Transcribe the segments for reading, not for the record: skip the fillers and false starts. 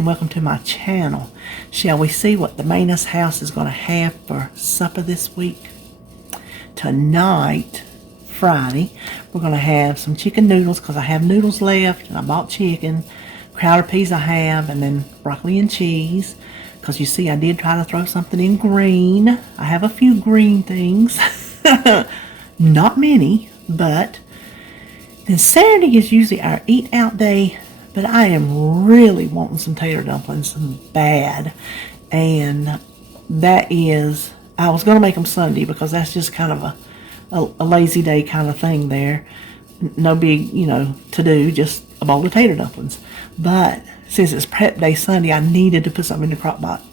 and welcome to my channel. Shall we see what the Maness house is going to have for supper this week? Tonight, Friday, we're going to have some chicken noodles because I have noodles left and I bought chicken, crowder peas I have, and then broccoli and cheese because you see I did try to throw something in green. I have a few green things, not many, but then Saturday is usually our eat out day. But I am really wanting some tater dumplings bad. And that is, I was going to make them Sunday because that's just kind of a lazy day kind of thing there. No big, to do, just a bowl of tater dumplings. But since it's prep day Sunday, I needed to put something in the crock pot.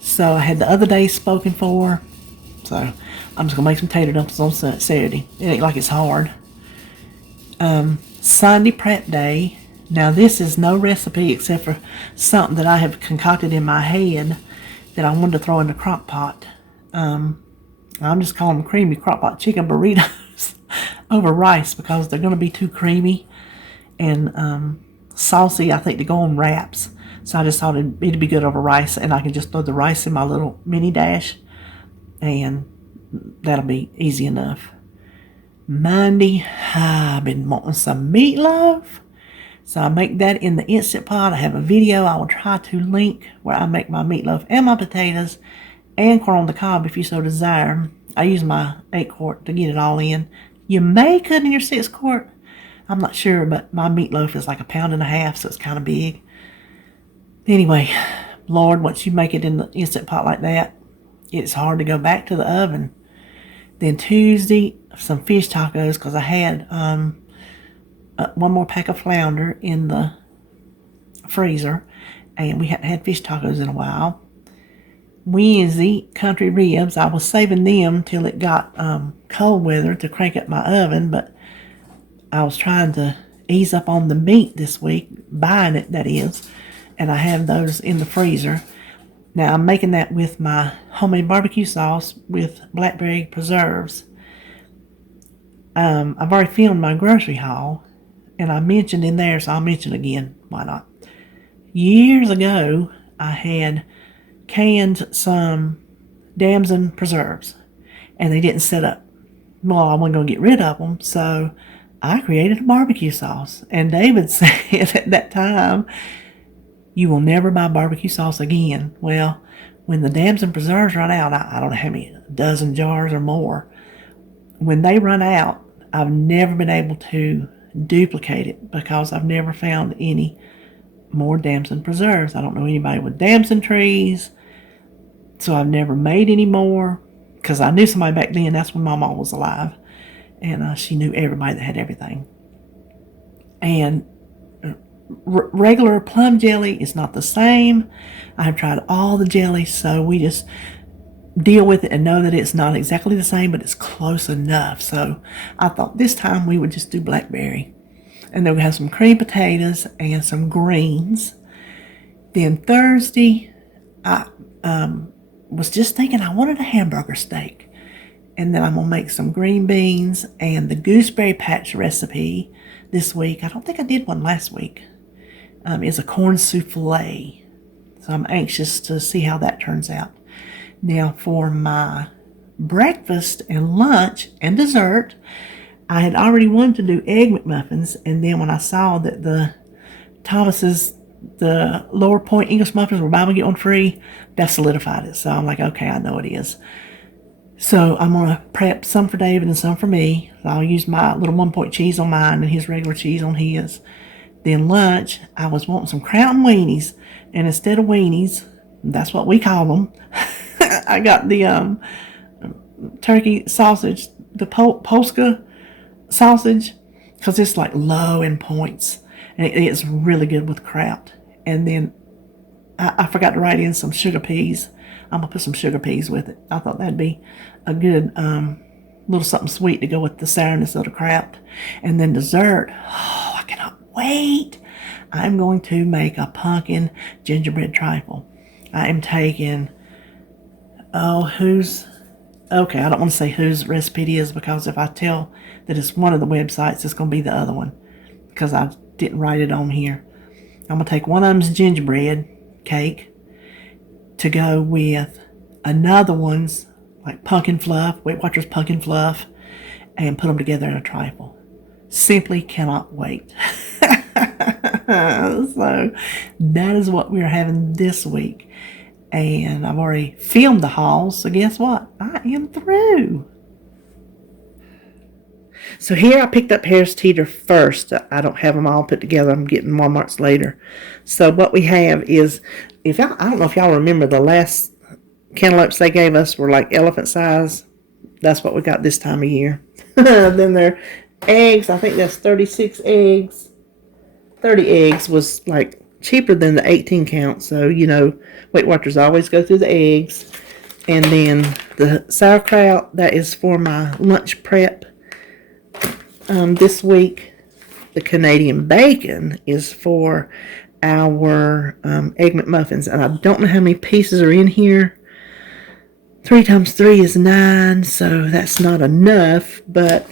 So I had the other day spoken for. So I'm just going to make some tater dumplings on Saturday. It ain't like it's hard. Sunday prep day. Now this is no recipe except for something that I have concocted in my head that I wanted to throw in the crock pot. I'm just calling them creamy crock pot chicken burritos over rice because they're going to be too creamy and saucy, I think, to go on wraps. So I just thought it'd be good over rice, and I can just throw the rice in my little mini dash and that'll be easy enough. Monday, I've been wanting some meatloaf. So I make that in the Instant Pot. I have a video I will try to link where I make my meatloaf and my potatoes and corn on the cob if you so desire. I use my 8-quart to get it all in. You may cut in your 6-quart. I'm not sure, but my meatloaf is like 1.5 pounds, so it's kind of big. Anyway, Lord, once you make it in the Instant Pot like that, it's hard to go back to the oven. Then Tuesday, some fish tacos because I had one more pack of flounder in the freezer, and we hadn't had fish tacos in a while. Wednesday, country ribs. I was saving them till it got cold weather to crank up my oven, but I was trying to ease up on the meat this week, buying it, that is, and I have those in the freezer. Now I'm making that with my homemade barbecue sauce with blackberry preserves. I've already filmed my grocery haul, and I mentioned in there, so I'll mention again. Why not? Years ago, I had canned some damson preserves, and they didn't set up. Well, I wasn't going to get rid of them, so I created a barbecue sauce. And David said at that time, you will never buy barbecue sauce again. Well, when the damson preserves run out, I don't know how many, a dozen jars or more. When they run out, I've never been able to duplicate it because I've never found any more damson preserves. I don't know anybody with damson trees, so I've never made any more because I knew somebody back then. That's when Mama was alive, and she knew everybody that had everything. And regular plum jelly is not the same. I have tried all the jellies, so we just deal with it and know that it's not exactly the same, but it's close enough. So I thought this time we would just do blackberry. And then we have some cream potatoes and some greens. Then Thursday, I was just thinking I wanted a hamburger steak. And then I'm going to make some green beans and the gooseberry patch recipe this week. I don't think I did one last week. It's a corn souffle. So I'm anxious to see how that turns out. Now for my breakfast and lunch and dessert, I had already wanted to do egg McMuffins, and then when I saw that the Lower Point English muffins were buy one get one free, that solidified it. So I'm like, okay, I know it is. So I'm going to prep some for David and some for me. So I'll use my little 1-point cheese on mine and his regular cheese on his. Then lunch, I was wanting some Crown weenies, and instead of weenies, that's what we call them, I got the turkey sausage, the Polska sausage, because it's like low in points, and it's really good with kraut. And then I forgot to write in some sugar peas. I'm going to put some sugar peas with it. I thought that'd be a good little something sweet to go with the sourness of the kraut. And then dessert, I cannot wait. I'm going to make a pumpkin gingerbread trifle. I am taking, I don't want to say whose recipe it is, because if I tell that it's one of the websites, it's going to be the other one, because I didn't write it on here. I'm going to take one of them's gingerbread, cake to go with another one's like pumpkin fluff, Weight Watchers pumpkin fluff, and put them together in a trifle. Simply cannot wait. So that is what we're having this week. And I've already filmed the haul, so guess what? I am through. So here I picked up Harris Teeter first. I don't have them all put together. I'm getting Walmart's later. So what we have is, I don't know if y'all remember the last cantaloupes they gave us were like elephant size. That's what we got this time of year. Then their eggs, I think that's 36 eggs. 30 eggs was like cheaper than the 18 count. So, Weight Watchers always go through the eggs. And then the sauerkraut, that is for my lunch prep. This week, the Canadian bacon is for our Egg McMuffins. And I don't know how many pieces are in here. 3 times 3 is 9, so that's not enough, but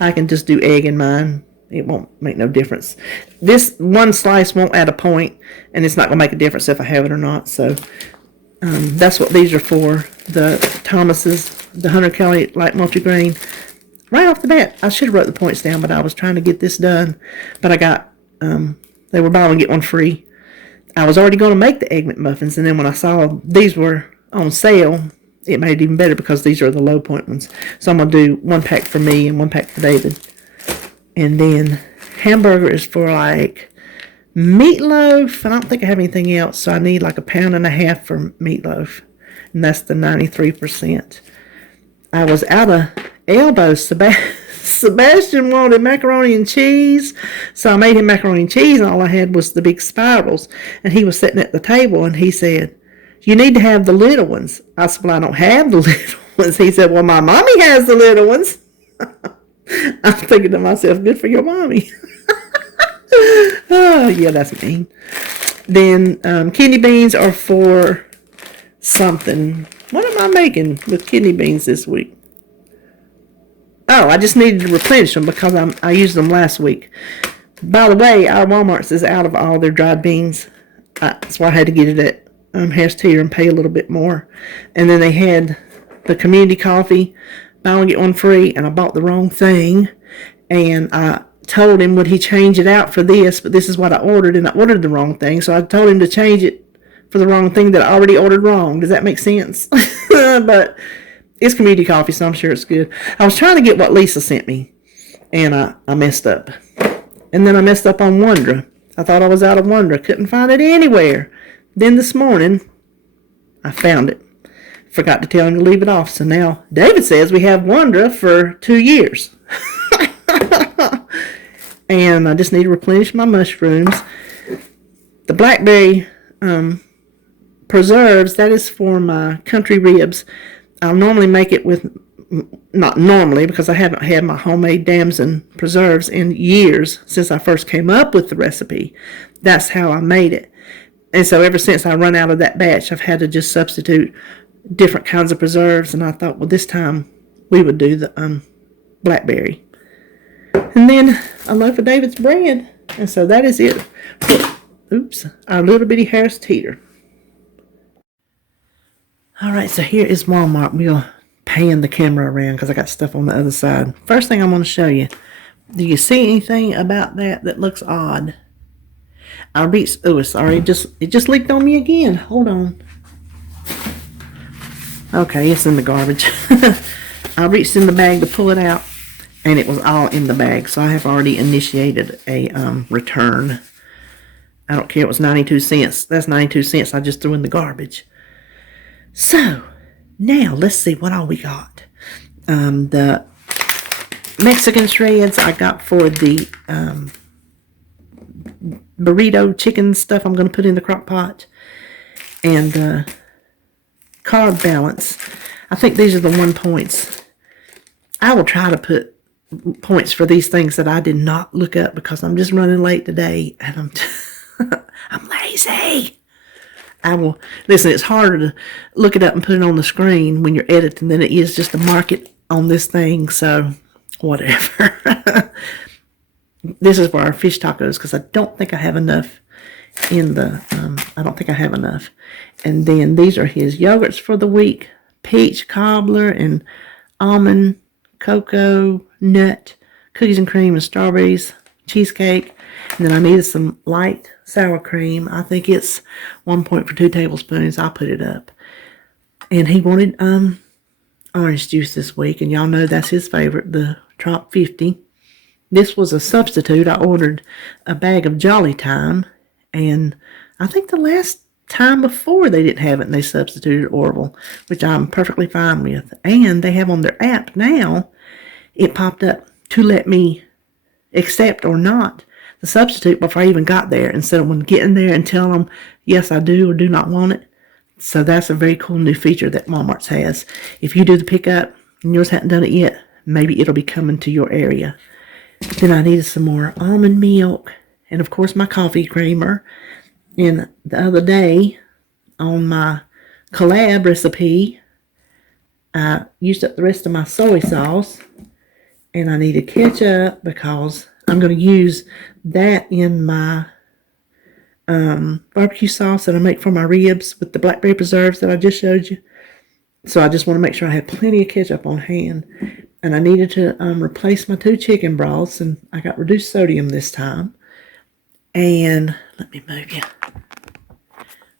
I can just do egg in mine. It won't make no difference. This one slice won't add a point, and it's not going to make a difference if I have it or not. So that's what these are for. The Thomas's, the 100 calorie light multigrain. Right off the bat, I should have wrote the points down, but I was trying to get this done. But I got, they were buy one, get one free. I was already going to make the Egg McMuffins, and then when I saw these were on sale, it made it even better because these are the low point ones. So I'm going to do 1 pack for me and 1 pack for David. And then hamburger is for like meatloaf. I don't think I have anything else, so I need like 1.5 pounds for meatloaf. And that's the 93%. I was out of elbows. Sebastian wanted macaroni and cheese, so I made him macaroni and cheese, and all I had was the big spirals. And he was sitting at the table, and he said, "You need to have the little ones." I said, "Well, I don't have the little ones." He said, "Well, my mommy has the little ones." I'm thinking to myself, good for your mommy. Oh, yeah, that's mean. Then kidney beans are for something. What am I making with kidney beans this week? Oh, I just needed to replenish them because I used them last week. By the way, our Walmart's is out of all their dried beans. That's why I had to get it at Harris Teeter and pay a little bit more. And then they had the community coffee, buy one get one free, and I bought the wrong thing. And I told him, would he change it out for this? But this is what I ordered, and I ordered the wrong thing. So I told him to change it for the wrong thing that I already ordered wrong. Does that make sense? But it's community coffee, so I'm sure it's good. I was trying to get what Lisa sent me, and I messed up. And then I messed up on Wondra. I thought I was out of Wondra. Couldn't find it anywhere. Then this morning, I found it. Forgot to tell him to leave it off. So now David says we have Wondra for 2 years. And I just need to replenish my mushrooms. The blackberry preserves, that is for my country ribs. I'll normally make it with, not normally because I haven't had my homemade damson preserves in years since I first came up with the recipe. That's how I made it. And so ever since I run out of that batch, I've had to just substitute different kinds of preserves. And I thought, well, this time we would do the blackberry. And then a loaf of David's bread. And so that is it. Oops, our little bitty Harris Teeter. All right, so here is Walmart. We'll pan the camera around because I got stuff on the other side. First thing I want to show you. Do you see anything about that looks odd? I reached, it's already it just leaked on me again. Hold on. Okay, it's in the garbage. I reached in the bag to pull it out, and it was all in the bag. So I have already initiated a return. I don't care, it was 92 cents. That's 92 cents I just threw in the garbage. So, now let's see what all we got. The Mexican shreds I got for the burrito chicken stuff I'm going to put in the crock pot. And carb balance. I think these are the 1 points. I will try to put points for these things that I did not look up because I'm just running late today and I'm lazy. I will listen. It's harder to look it up and put it on the screen when you're editing than it is just to mark it on this thing. So whatever. This is for our fish tacos because I don't think I have enough in the, I don't think I have enough. And then these are his yogurts for the week. Peach cobbler and almond, cocoa, nut, cookies and cream and strawberries, cheesecake. And then I needed some light sour cream. I think it's 1 point for 2 tablespoons. I'll put it up. And he wanted orange juice this week. And y'all know that's his favorite, the Trop 50. This was a substitute. I ordered a bag of Jolly Time. And I think the last time before they didn't have it and they substituted Orville, which I'm perfectly fine with. And they have on their app now, it popped up to let me accept or not the substitute before I even got there, instead of when getting there and telling them, yes, I do or do not want it. So that's a very cool new feature that Walmart's has. If you do the pickup and yours hadn't done it yet, maybe it'll be coming to your area. Then I needed some more almond milk and, of course, my coffee creamer. And the other day, on my collab recipe, I used up the rest of my soy sauce. And I needed ketchup because I'm going to use that in my barbecue sauce that I make for my ribs with the blackberry preserves that I just showed you. So I just want to make sure I have plenty of ketchup on hand. And I needed to replace my 2 chicken broths. And I got reduced sodium this time. And let me move you.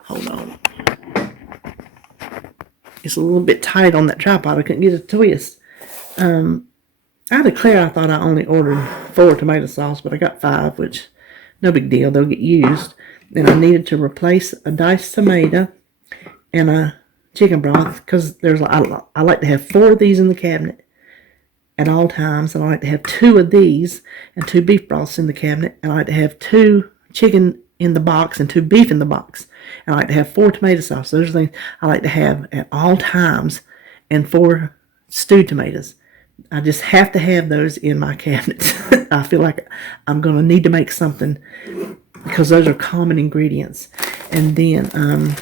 Hold on. It's a little bit tight on that tripod. I couldn't get a twist. I declare I thought I only ordered 4 tomato sauce, but I got 5, which no big deal. They'll get used. And I needed to replace a diced tomato and a chicken broth because I like to have 4 of these in the cabinet at all times. And I like to have 2 of these and 2 beef broths in the cabinet. And I like to have 2 chicken in the box and 2 beef in the box. And I like to have 4 tomato sauce. Those are things I like to have at all times, and 4 stewed tomatoes. I just have to have those in my cabinet. I feel like I'm going to need to make something because those are common ingredients. And then,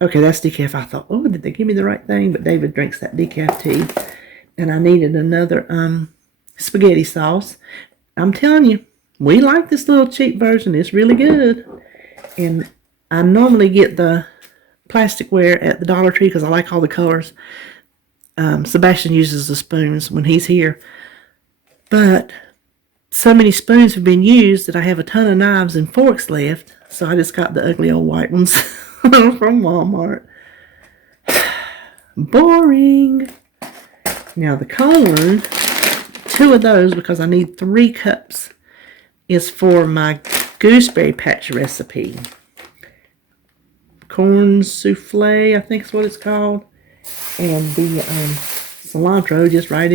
okay, that's decaf. I thought, oh, did they give me the right thing? But David drinks that decaf tea. And I needed another spaghetti sauce. I'm telling you, we like this little cheap version. It's really good. And I normally get the plasticware at the Dollar Tree because I like all the colors. Sebastian uses the spoons when he's here. But so many spoons have been used that I have a ton of knives and forks left. So I just got the ugly old white ones from Walmart. Boring. Now the corn, 2 of those because I need 3 cups, is for my gooseberry patch recipe. Corn souffle, I think is what it's called. And the cilantro just right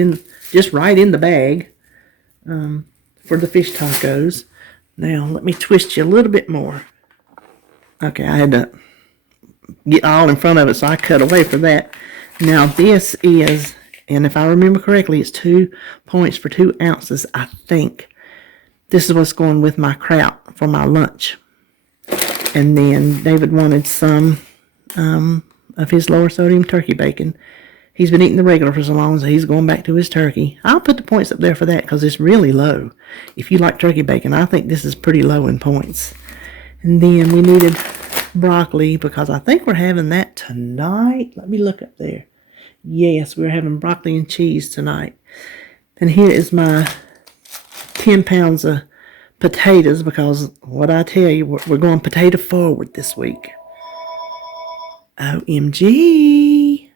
in the bag for the fish tacos. Now let me twist you a little bit more. Okay, I had to get all in front of it, so I cut away for that. Now this is, and if I remember correctly, it's 2 points for 2 ounces, I think. This is what's going with my kraut for my lunch. And then David wanted some of his lower sodium turkey bacon. He's been eating the regular for so long, so he's going back to his turkey. I'll put the points up there for that because it's really low. If you like turkey bacon, I think this is pretty low in points. And then we needed broccoli because I think we're having that tonight. Let me look up there. Yes, we're having broccoli and cheese tonight. And here is my 10 pounds of potatoes because what I tell you, we're going potato forward this week. OMG.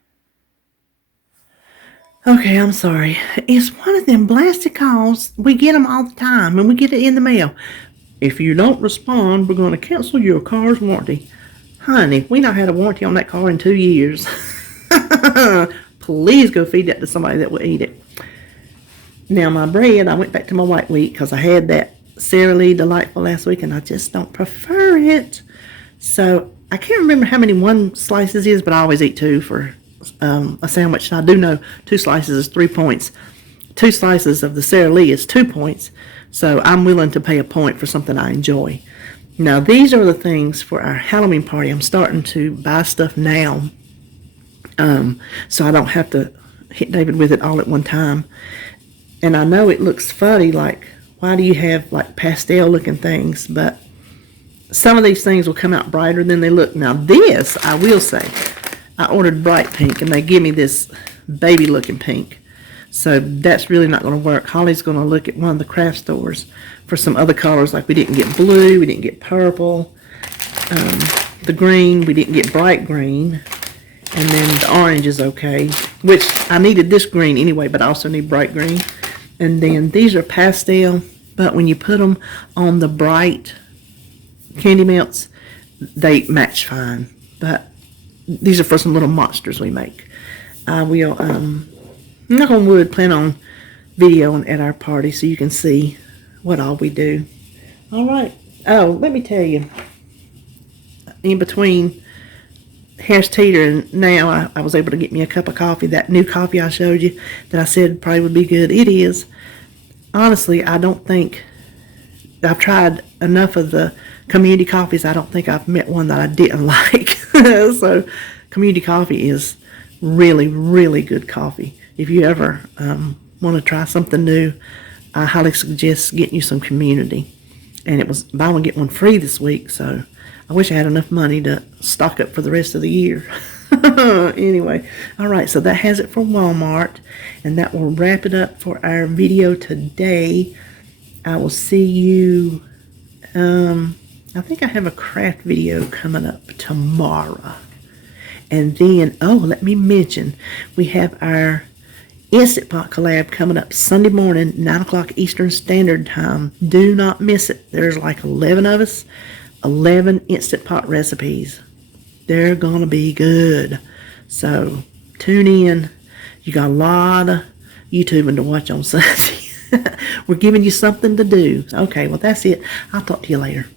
Okay, I'm sorry. It's one of them blasted calls. We get them all the time, and we get it in the mail. If you don't respond, we're going to cancel your car's warranty. Honey, we not had a warranty on that car in 2 years. Please go feed that to somebody that will eat it. Now, my bread, I went back to my white wheat because I had that Sara Lee Delightful last week, and I just don't prefer it. So, I can't remember how many 1 slices is, but I always eat 2 for a sandwich. And I do know 2 slices is 3 points. 2 slices of the Sara Lee is 2 points. So I'm willing to pay a point for something I enjoy. Now these are the things for our Halloween party. I'm starting to buy stuff now. So I don't have to hit David with it all at one time. And I know it looks funny, like, why do you have like pastel looking things? But some of these things will come out brighter than they look. Now this, I will say, I ordered bright pink, and they give me this baby-looking pink. So that's really not going to work. Holly's going to look at one of the craft stores for some other colors, like we didn't get blue, we didn't get purple, the green, we didn't get bright green, and then the orange is okay, which I needed this green anyway, but I also need bright green. And then these are pastel, but when you put them on the bright candy melts, they match fine. But these are for some little monsters we make. I will, knock on wood, plan on videoing at our party so you can see what all we do. All right. Oh, let me tell you, in between Harris Teeter and now, I was able to get me a cup of coffee. That new coffee I showed you that I said probably would be good. It is. Honestly, I don't think I've tried enough of the community coffees. I don't think I've met one that I didn't like. So community coffee is really, really good coffee. If you ever want to try something new, I highly suggest getting you some community. And it was buy one, get one free this week, so I wish I had enough money to stock up for the rest of the year. Anyway, all right, so that has it for Walmart, and that will wrap it up for our video today. I will see you, I think I have a craft video coming up tomorrow. And then, oh, let me mention, we have our Instant Pot collab coming up Sunday morning, 9 o'clock Eastern Standard Time. Do not miss it. There's like 11 of us, 11 Instant Pot recipes. They're going to be good. So, tune in. You got a lot of YouTubing to watch on Sunday. We're giving you something to do. Okay, well, that's it. I'll talk to you later.